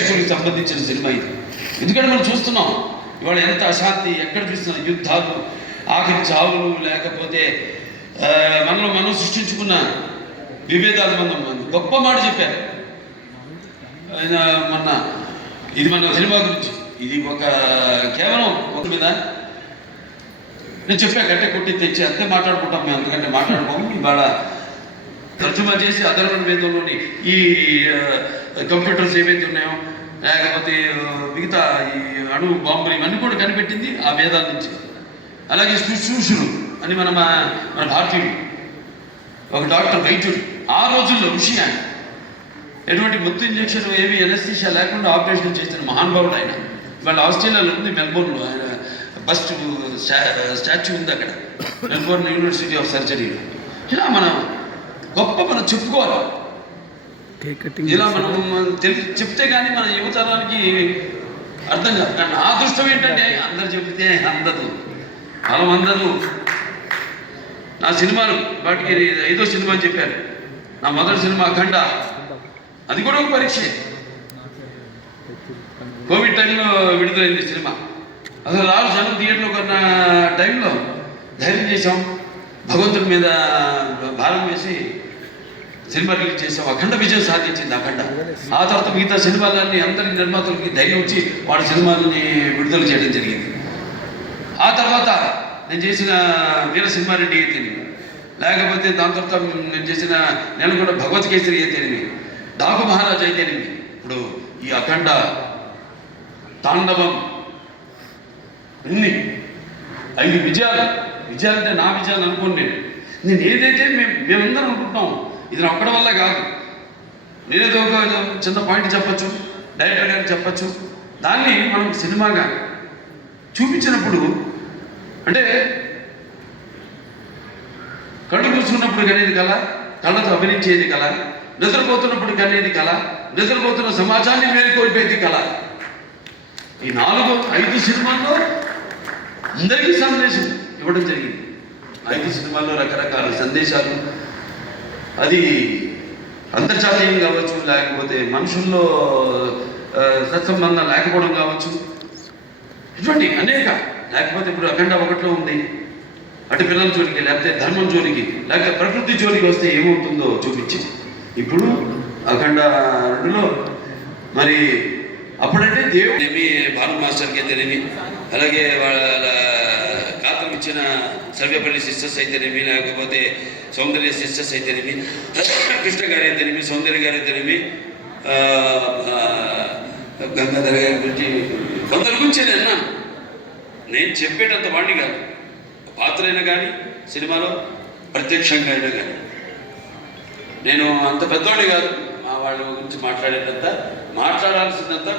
ప్రేక్షకులకు సంబంధించిన సినిమా ఇది. ఎందుకంటే మనం చూస్తున్నాం ఇవాళ ఎంత అశాంతి, ఎక్కడ చూస్తున్నాం యుద్ధాలు, ఆఖరి చావులు, లేకపోతే మనలో మనం సృష్టించుకున్న విభేదాలు. మనం గొప్ప మాట చెప్పారు ఆయన మొన్న. ఇది మన సినిమా గురించి, ఇది ఒక కేవలం ఒక మీద నేను చెప్పా కట్టే కొట్టి తెచ్చి అంతే మాట్లాడుకుంటాం మేము, అంతకంటే మాట్లాడుకోము. ఇవాళ తర్జుమా చేసి అధర్వణ వేదంలోని ఈ కంప్యూటర్స్ ఏవైతే ఉన్నాయో, లేకపోతే మిగతా ఈ అణు బాంబులు ఇవన్నీ కూడా కనిపెట్టింది ఆ వేదాల నుంచి. అలాగే శుశ్రూషులు అని మన భారతీయుడు ఒక డాక్టర్, వైద్యుడు, ఆ రోజుల్లో ఋషి ఆయన. ఎటువంటి మత్తు ఇంజక్షన్ ఏమి ఎనస్థీషియా లేకుండా ఆపరేషన్ చేసిన మహానుభావుడు ఆయన. ఇవాళ ఆస్ట్రేలియాలో ఉంది, మెల్బోర్న్లో ఆయన బస్ట్ స్టాచ్యూ ఉంది అక్కడ, మెల్బోర్న్ యూనివర్సిటీ ఆఫ్ సర్జరీలో. ఇలా మనం మనం చెప్పుకోవాలి, ఇలా మనం చెప్తే కానీ మన యువతరానికి అర్థం కాదు. కానీ నా అదృష్టం ఏంటంటే అందరు చెబితే అందదు, బలం అందదు. నా సినిమాలు వాటికి 5వ సినిమా అని చెప్పారు. నా మొదటి సినిమా అఖండ, అది కూడా ఒక పరీక్ష. కోవిడ్ టైంలో విడుదలైంది సినిమా. అసలు జనం థియేటర్లో కొన్న టైంలో ధైర్యం చేసాం, భగవంతుడి మీద భారం వేసి సినిమా రిలీజ్ చేసాం. అఖండ విజయం సాధించింది అఖండ. ఆ తర్వాత మిగతా సినిమాలన్నీ అందరి నిర్మాతలకి ధైర్యం వచ్చి వాళ్ళ సినిమాలని విడుదల చేయడం జరిగింది. ఆ తర్వాత నేను చేసిన వీర సింహారెడ్డి అయితేనేమి, లేకపోతే దాని తర్వాత నేను చేసిన నెలకొండ భగవత్ కేసరి అయితేనేమి, డాకు మహారాజ్ అయితేనేమి, ఇప్పుడు ఈ అఖండ, తాండవం, ఇన్ని 5 విజయాలు. విజయాలంటే నా విజయాలు అనుకోండి. నేను ఏదైతే మేమందరం అనుకుంటున్నాం, ఇది నా ఒక్కడి వల్ల కాదు. నేనేదో ఒక చిన్న పాయింట్ చెప్పచ్చు, డైరెక్టర్ గారికి చెప్పచ్చు, దాన్ని మనం సినిమాగా చూపించినప్పుడు, అంటే కళ్ళు కూర్చున్నప్పుడు కనేది కళ, కళ్ళతో అభినయించేది కళ, నిద్రపోతున్నప్పుడు కనేది కళ, నిద్రపోతున్న సమాజాన్ని మేలుకొల్పేది కళ. ఈ 4-5 సినిమాల్లో అందరికీ సందేశం ఇవ్వడం జరిగింది. 5 సినిమాల్లో రకరకాల సందేశాలు. అది అంతర్జాతీయం కావచ్చు, లేకపోతే మనుషుల్లో సత్సంబంధం లేకపోవడం కావచ్చు, ఇటువంటి అనేక. లేకపోతే ఇప్పుడు అఖండ 1లో ఉంది, అటు పిల్లల జోలికి, లేకపోతే ధర్మం జోలికి, లేకపోతే ప్రకృతి జోలికి వస్తే ఏమవుతుందో చూపించింది. ఇప్పుడు అఖండ 2లో మరి అప్పుడంటే దేవుడు భాను మాస్టర్కి అయితేనేమి, అలాగే వాళ్ళ గాత్రం ఇచ్చిన సర్వేపల్లి సిస్టర్స్ అయితేనేమి, లేకపోతే సౌందర్య సిస్టర్స్ అయితేనేమి, కృష్ణ గారు అయితేనేమి, సౌందర్య గారు అయితేనేమి, గంగాధర గారి గురించి, కొందరి గురించి నేను అన్నాను. నేను చెప్పేటంత వాడిని కాదు, పాత్ర అయినా కానీ సినిమాలో ప్రత్యక్షంగా అయినా కానీ నేను అంత పెద్దవాడిని కాదు. మా వాళ్ళ గురించి మాట్లాడాల్సిందంతా